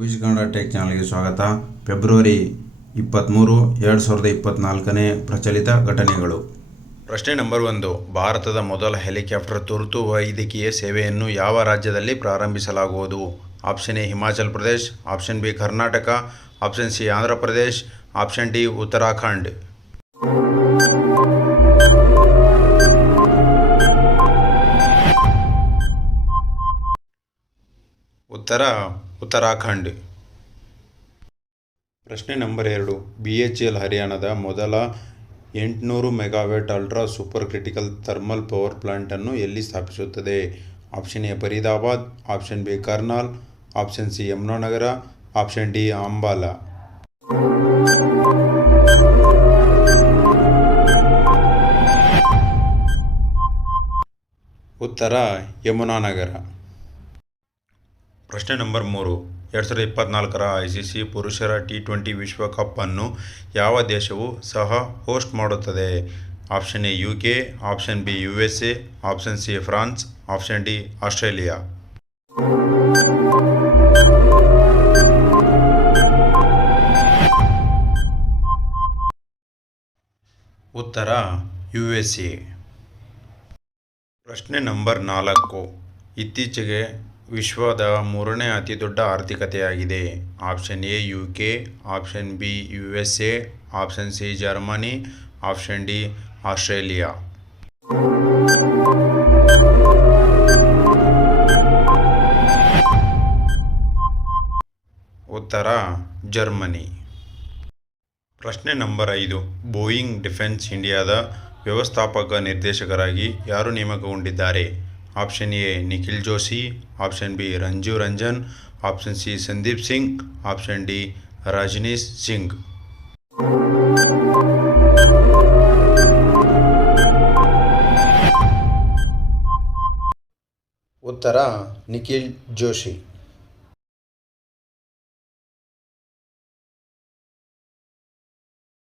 Quiz Kannada tech ಚಾನಲ್ಗೆ ಸ್ವಾಗತ. February ಇಪ್ಪತ್ತ್ಮೂರು ಎರಡು ಸಾವಿರದ ಇಪ್ಪತ್ತ್ನಾಲ್ಕನೇ ಪ್ರಚಲಿತ ಘಟನೆಗಳು. ಪ್ರಶ್ನೆ ನಂಬರ್ ಒಂದು, ಭಾರತದ ಮೊದಲ ಹೆಲಿಕಾಪ್ಟರ್ ತುರ್ತು ವೈದ್ಯಕೀಯ ಸೇವೆಯನ್ನು ಯಾವ ರಾಜ್ಯದಲ್ಲಿ ಪ್ರಾರಂಭಿಸಲಾಗುವುದು? Option A, Himachal Pradesh, option B, Karnataka, option C, Andhra Pradesh, option D, Uttarakhand. ಉತ್ತರ ಉತ್ತರಾಖಂಡ್. ಪ್ರಶ್ನೆ ನಂಬರ್ ಎರಡು. ಬಿ ಎಚ್ ಎಲ್ ಹರಿಯಾಣದ ಮೊದಲ ಎಂಟುನೂರು megawatt ultra super critical thermal power ಪ್ಲಾಂಟನ್ನು ಎಲ್ಲಿ ಸ್ಥಾಪಿಸುತ್ತದೆ? Option A Faridabad, option B Karnal, option C Yamunanagar, option D Ambala. ಉತ್ತರ, ಯಮುನಾನಗರ. ಪ್ರಶ್ನೆ number ಮೂರು. ಎರಡು ಸಾವಿರದ ಇಪ್ಪತ್ತ್ನಾಲ್ಕರ ಐ ಸಿ ಸಿ ಪುರುಷರ ಟಿ ಟ್ವೆಂಟಿ ವಿಶ್ವಕಪ್ ಅನ್ನು ಯಾವ ದೇಶವು ಸಹ ಹೋಸ್ಟ್ ಮಾಡುತ್ತದೆ? Option A U K, option B U S A, option C France, option D Australia. ಉತ್ತರ, ಯು ಎಸ್ ಎ. ಪ್ರಶ್ನೆ ನಂಬರ್ ನಾಲ್ಕು. ಇತ್ತೀಚೆಗೆ ವಿಶ್ವದ ಮೂರನೇ ಅತಿ ದೊಡ್ಡ ಆರ್ಥಿಕತೆಯಾಗಿದೆ. Option A U K option B U S A option C, Germany, option D, Australia. ಉತ್ತರ, Germany. ಪ್ರಶ್ನೆ ನಂಬರ್ ಐದು. ಬೋಯಿಂಗ್ ಡಿಫೆನ್ಸ್ ಇಂಡಿಯಾದ ವ್ಯವಸ್ಥಾಪಕ ನಿರ್ದೇಶಕರಾಗಿ ಯಾರು ನೇಮಕಗೊಂಡಿದ್ದಾರೆ? Option A Nikhil Joshi option B Ranjeev Ranjan option C Sandeep Singh option D Rajneesh Singh ಉತ್ತರ ನಿಖಿಲ್ ಜೋಶಿ